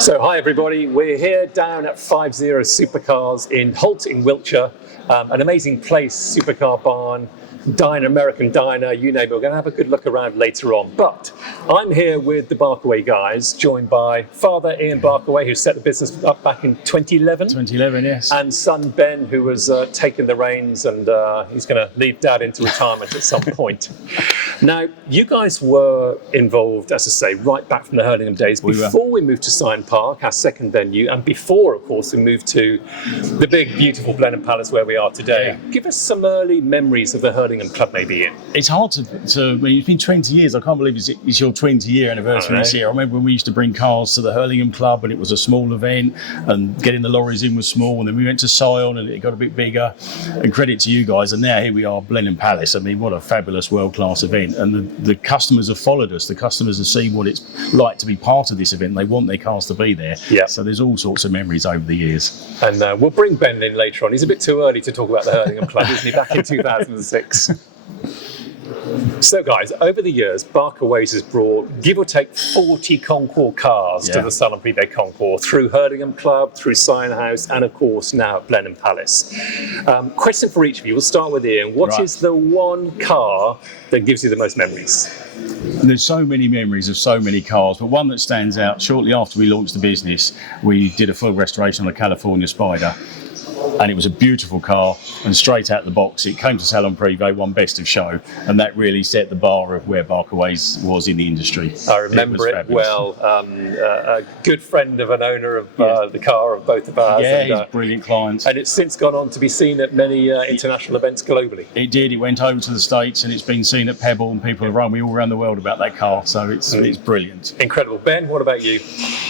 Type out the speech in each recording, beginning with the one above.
So hi everybody, we're here down at 50 Supercars in Holt in Wiltshire, an amazing place, supercar barn, diner, American diner, you name it. We're going to have a good look around later on. But I'm here with the Barkaways guys, joined by father Ian Barkaway, who set the business up back in 2011. 2011, yes. And son Ben, who was taking the reins, and he's going to lead dad into retirement at some point. Now, you guys were involved, as I say, right back from the Hurlingham days, before we moved to Salon Park, our second venue, and before, of course, we moved to the big, beautiful Blenheim Palace where we are today. Yeah. Give us some early memories of the Hurlingham Club, maybe, Ian. It's hard to I mean, it's been 20 years. I can't believe it's your 20-year anniversary this year. I remember when we used to bring cars to the Hurlingham Club, and it was a small event, and getting the lorries in was small, and then we went to Sion, and it got a bit bigger. And credit to you guys, and now here we are, Blenheim Palace. I mean, what a fabulous world-class event. And the customers have followed us. The customers have seen what it's like to be part of this event. They want their cars to be there. Yeah. So there's all sorts of memories over the years. And we'll bring Ben in later on. He's a bit too early to talk about the Hurlingham Club, isn't he? Back in 2006. So guys, over the years, Barkaways has brought, give or take, 40 Concours cars to the Salon Privé Concours, through Hurlingham Club, through Sion House, and of course now at Blenheim Palace. Question for each of you, we'll start with Ian. What is the one car that gives you the most memories? There's so many memories of so many cars, but one that stands out, shortly after we launched the business, we did a full restoration on the California Spider. And it was a beautiful car, and straight out the box it came to Salon Privé, won Best of Show, and that really set the bar of where Barkaways was in the industry. I remember it well. A good friend of an owner of the car, of both of ours. Yeah, and, he's brilliant clients. And it's since gone on to be seen at many international events globally. It did. It went over to the States, and it's been seen at Pebble, and people have run me all around the world about that car, so it's brilliant. Incredible. Ben, what about you?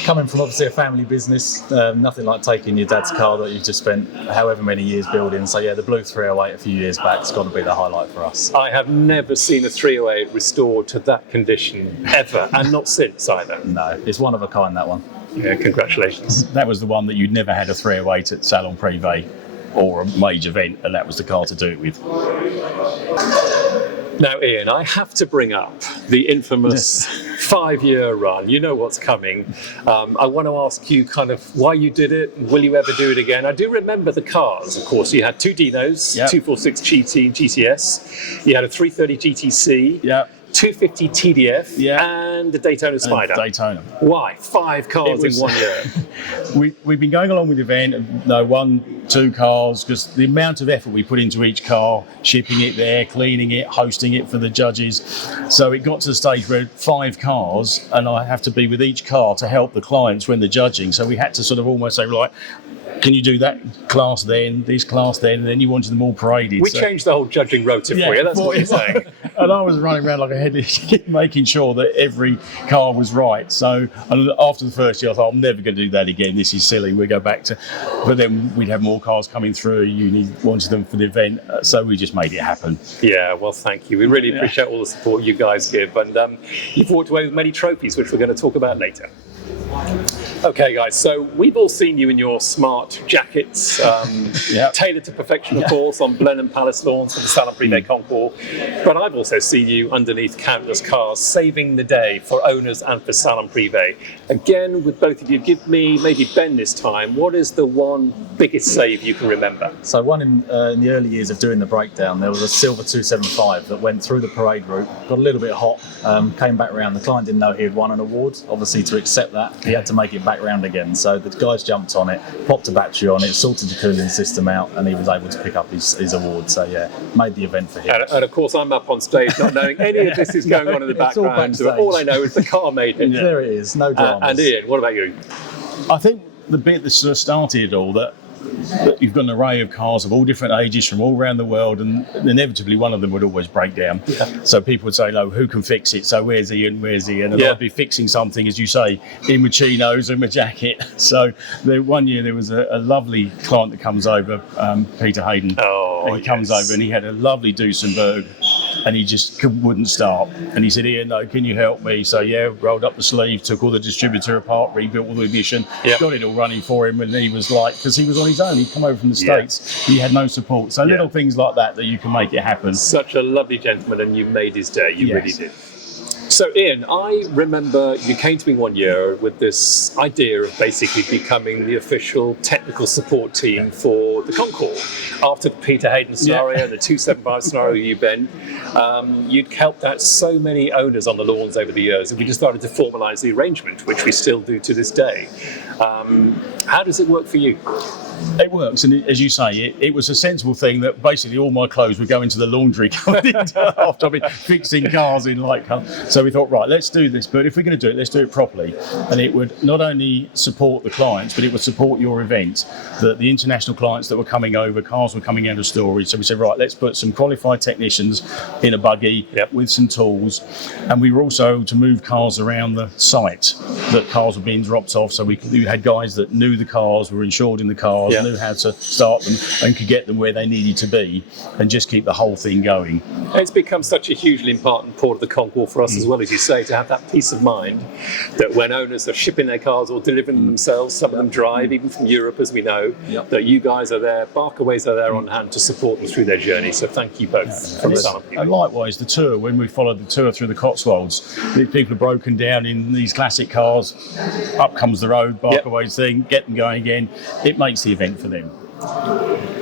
Coming from obviously a family business, nothing like taking your dad's car that you've just spent however many years building. So yeah, the blue 308 a few years back has got to be the highlight for us. I have never seen a 308 restored to that condition ever, and not since either. No, it's one of a kind, that one. Yeah, congratulations. That was the one that you'd never had a 308 at Salon Privé or a major event, and that was the car to do it with. Now, Ian, I have to bring up the infamous 5-year run. You know what's coming. I want to ask you kind of why you did it. Will you ever do it again? I do remember the cars, of course. You had two Dinos, 246 GT GTS. You had a 330 GTC. 250 TDF and the Daytona Spider. Daytona. Why? 5 cars in 1 year. We've been going along with the event, 1, 2 cars, because the amount of effort we put into each car, shipping it there, cleaning it, hosting it for the judges. So it got to the stage where 5 cars, and I have to be with each car to help the clients when they're judging. So we had to sort of almost say, right, can you do that class then, this class then, and then you wanted them all paraded. We changed the whole judging rota for you, that's what you're saying. And I was running around like a headless, making sure that every car was right. So after the first year, I thought, I'm never going to do that again. This is silly. We'll go back to... But then we'd have more cars coming through. You wanted them for the event. So we just made it happen. Yeah, well, thank you. We really appreciate all the support you guys give. And you've walked away with many trophies, which we're going to talk about later. Okay, guys, so we've all seen you in your smart jackets, tailored to perfection, of course, on Blenheim Palace lawns for the Salon Privé Concours. But I've also seen you underneath countless cars, saving the day for owners and for Salon Privé. Again, with both of you, give me, maybe Ben this time, what is the one biggest save you can remember? So one in the early years of doing the breakdown, there was a silver 275 that went through the parade route, got a little bit hot, came back around. The client didn't know he had won an award. Obviously, to accept that, he had to make it back round again. So the guys jumped on it, popped a battery on it, sorted the cooling system out, and he was able to pick up his award. So yeah, made the event for him. And of course, I'm up on stage not knowing any of this is going on in the background. All I know is the car made it. There it is, no dramas. And Ian, what about you? I think the bit that sort of started it all, that you've got an array of cars of all different ages from all around the world, and inevitably one of them would always break down. So people would say, no, who can fix it? So where's Ian? And I'd be fixing something, as you say, in my chinos and my jacket. So one year there was a lovely client that comes over, Peter Hayden. He comes over and he had a lovely Duesenberg, and he just wouldn't start. And he said, Ian, no, can you help me? So rolled up the sleeve, took all the distributor apart, rebuilt all the ignition, got it all running for him, and he was like, because he was on his own, he'd come over from the States, he had no support. So little things like that you can make it happen. Such a lovely gentleman, and you made his day, you really did. So, Ian, I remember you came to me one year with this idea of basically becoming the official technical support team for the Concours. After the Peter Hayden scenario and the 275 scenario you've been, you'd helped out so many owners on the lawns over the years, and we just started to formalise the arrangement, which we still do to this day. How does it work for you? It works, and as you say, it was a sensible thing that basically all my clothes would go into the laundry after I've been fixing cars in light colour. So we thought, right, let's do this, but if we're going to do it, let's do it properly. And it would not only support the clients, but it would support your event. The international clients that were coming over, cars were coming out of storage. So we said, right, let's put some qualified technicians in a buggy with some tools. And we were also to move cars around the site that cars were being dropped off. So we had guys that knew the cars, were insured in the cars, knew how to start them and could get them where they needed to be and just keep the whole thing going. It's become such a hugely important part of the Concours for us as well, as you say, to have that peace of mind that when owners are shipping their cars or delivering them themselves, some of them drive even from Europe, as we know, that you guys are there, Barkaways are there on hand to support them through their journey. So thank you both from Salon Privé. And likewise, the tour, when we followed the tour through the Cotswolds, people are broken down in these classic cars, up comes the road, Barkaways thing, get them going again. It makes the event for them.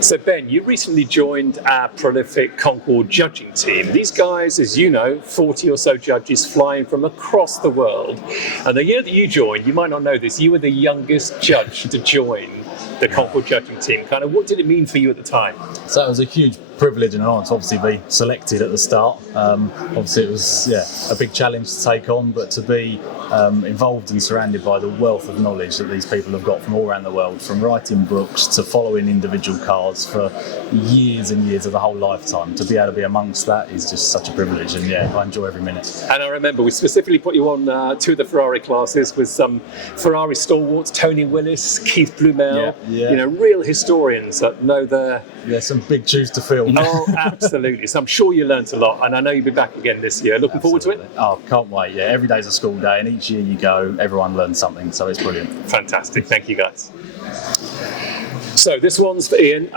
So Ben, you recently joined our prolific Concours judging team. These guys, as you know, 40 or so judges flying from across the world. And the year that you joined, you might not know this, you were the youngest judge to join the Concours judging team. Kind of what did it mean for you at the time? So it was a huge privilege and honour to obviously be selected at the start. Obviously it was a big challenge to take on, but to be involved and surrounded by the wealth of knowledge that these people have got from all around the world, from writing books to following individual cars for years and years of the whole lifetime, to be able to be amongst that is just such a privilege, and I enjoy every minute. And I remember we specifically put you on two of the Ferrari classes with some Ferrari stalwarts, Tony Willis, Keith Blumel, real historians that know their... There's some big shoes to fill. Oh, absolutely. So I'm sure you learnt a lot, and I know you'll be back again this year. Looking forward to it? Oh, can't wait. Yeah, every day's a school day, and each year you go, everyone learns something, so it's brilliant. Fantastic. Thank you, guys. So this one's for Ian.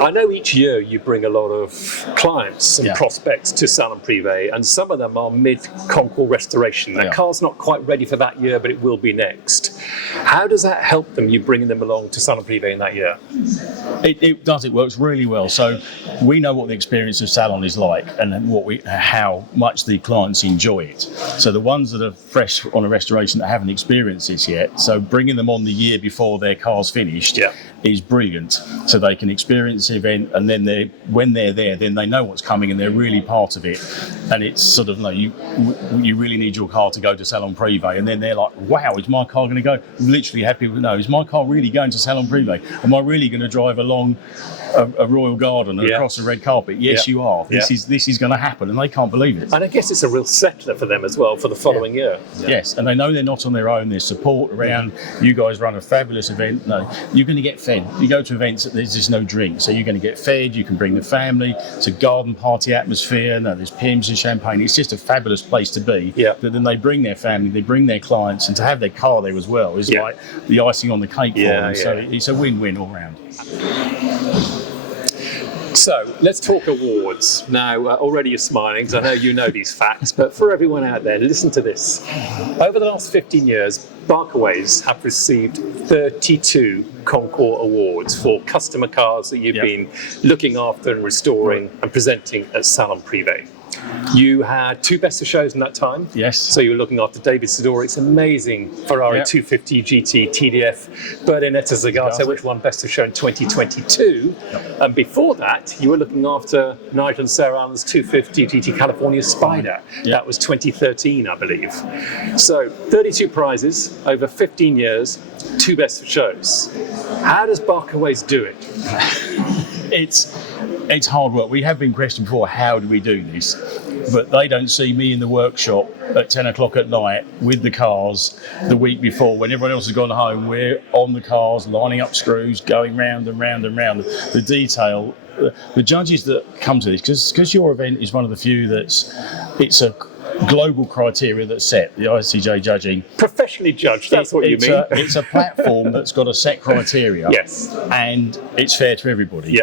I know each year you bring a lot of clients and prospects to Salon Privé, and some of them are mid-Concours restoration. Their car's not quite ready for that year, but it will be next. How does that help them, you bringing them along to Salon Privé in that year? It does. It works really well. So we know what the experience of Salon is like and how much the clients enjoy it. So the ones that are fresh on a restoration that haven't experienced this yet, so bringing them on the year before their car's finished is brilliant. So they can experience the event, and then when they're there, then they know what's coming and they're really part of it. And it's sort of you really need your car to go to Salon Privé, and then they're like, wow, is my car going to go? Literally have people know, is my car really going to Salon Privé? Am I really going to drive along a royal garden and across a red carpet? Yes, you are. This is going to happen, and they can't believe it. And I guess it's a real settler for them as well for the following year. Yes, and they know they're not on their own. There's support around. You guys run a fabulous event. No, you're going to get fed. You go to events that there's just no drink, so you're going to get fed. You can bring the family. It's a garden party atmosphere. No, there's PMs and champagne. It's just a fabulous place to be. But then they bring their family, they bring their clients, and to have their car there as well is like the icing on the cake for them. So it's a win-win all round. So let's talk awards. Now, already you're smiling because I know you know these facts, but for everyone out there, listen to this. Over the last 15 years, Barkaways have received 32 Concours awards for customer cars that you've been looking after and restoring and presenting at Salon Privé. You had 2 best of shows in that time. Yes. So you were looking after David Sidoric's amazing Ferrari 250 GT TDF Berlinetta Zagato, which won best of show in 2022. And before that, you were looking after Nigel and Sarah Allen's 250 GT California Spider. That was 2013, I believe. So 32 prizes over 15 years, 2 best of shows. How does Barkaways do it? It's hard work. We have been questioned before, how do we do this? But they don't see me in the workshop at 10 o'clock at night with the cars the week before when everyone else has gone home. We're on the cars, lining up screws, going round and round and round. The detail, the judges that come to this, because your event is one of the few it's a global criteria that's set, the ICJ judging. Professionally judged, that's what you mean. It's a platform that's got a set criteria. Yes. And it's fair to everybody.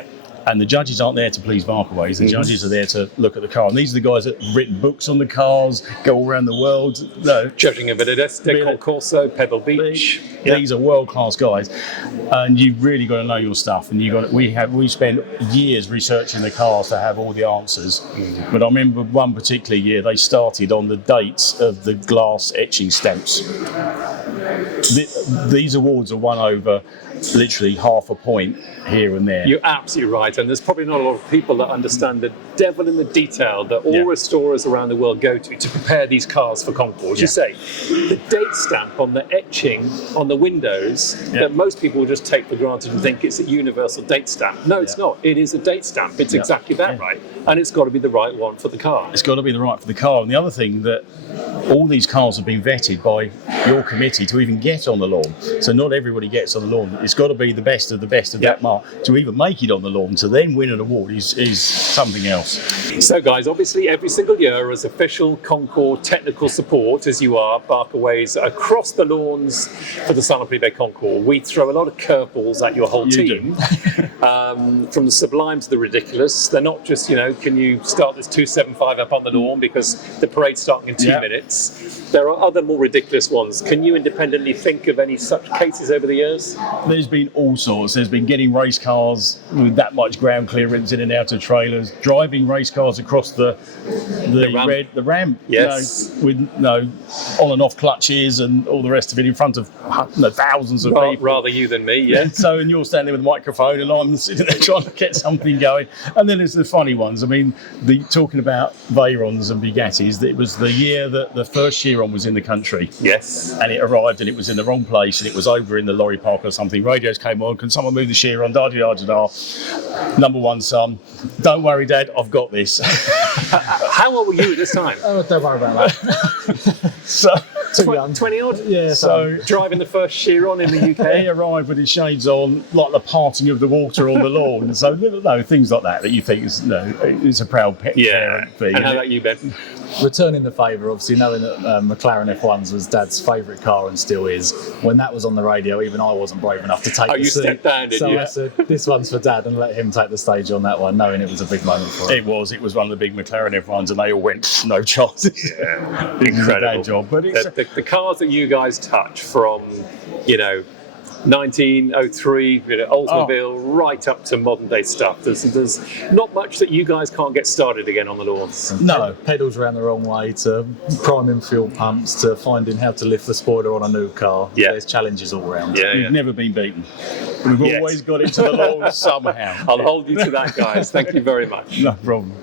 And the judges aren't there to please Barkaways. The judges are there to look at the car. And these are the guys that have written books on the cars, go all around the world. No, Judging a bit of this, Concours, Pebble Beach. these are world-class guys, and you've really got to know your stuff. And we spent years researching the cars to have all the answers. But I remember one particular year they started on the dates of the glass etching stamps. These awards are won over literally half a point here and there. You're absolutely right, and there's probably not a lot of people that understand the devil in the detail that all restorers around the world go to prepare these cars for Concours. You say the date stamp on the etching on the windows that most people just take for granted and think it's a universal date stamp. No, it's not. It is a date stamp. It's exactly that, right? And it's got to be the right one for the car. It's got to be the right for the car. And the other thing that all these cars have been vetted by your committee to even get on the lawn. So not everybody gets on the lawn. It's got to be the best of that mark to even make it on the lawn. To then win an award is something else. So guys, obviously every single year as official Concours technical support, as you are, Barkaways, across the lawns for the Salon Privé Concours, we throw a lot of curveballs at your whole team. From the sublime to the ridiculous. They're not just, can you start this 275 up on the lawn because the parade's starting in 2 minutes. There are other more ridiculous ones. Can you independently think of any such cases over the years? There's been all sorts. There's been getting race cars with that much ground clearance in and out of trailers, driving race cars across the ramp, yes, with on and off clutches and all the rest of it in front of thousands of people. Rather you than me, yeah. So, and you're standing with a microphone and I'm sitting there trying to get something going. And then there's the funny ones. I mean, talking about Veyrons and Bugattis, it was the year that the first Chiron was in the country. Yes. And it arrived and it was in the wrong place and it was over in the lorry park or something. Radios came on, can someone move the Chiron? Da-da-da-da-da. Number one son, don't worry, Dad, I've got this. How old were you at this time? Oh, don't worry about that. So, Too young. 20 odd? Yeah. So driving the first Chiron in the UK. he arrived with his shades on, like the parting of the water on the lawn. And so, things like that you think is, it's a proud parent thing. And how about you, Ben? Returning the favour, obviously knowing that McLaren F1s was Dad's favourite car and still is. When that was on the radio, even I wasn't brave enough to take the seat. Stepped down, did you? So I said, this one's for Dad, and let him take the stage on that one, knowing it was a big moment for him. It was one of the big McLaren F1s, and they all went, no chances. Yeah. It was a Incredible. bad job, but it's the cars that you guys touch from, 1903, Oldsmobile, right up to modern day stuff. There's not much that you guys can't get started again on the lawns. No, pedals around the wrong way, to priming fuel pumps, to finding how to lift the spoiler on a new car. Yeah. There's challenges all around. We've never been beaten. We've always got into the lawn somehow. I'll hold you to that, guys. Thank you very much. No problem.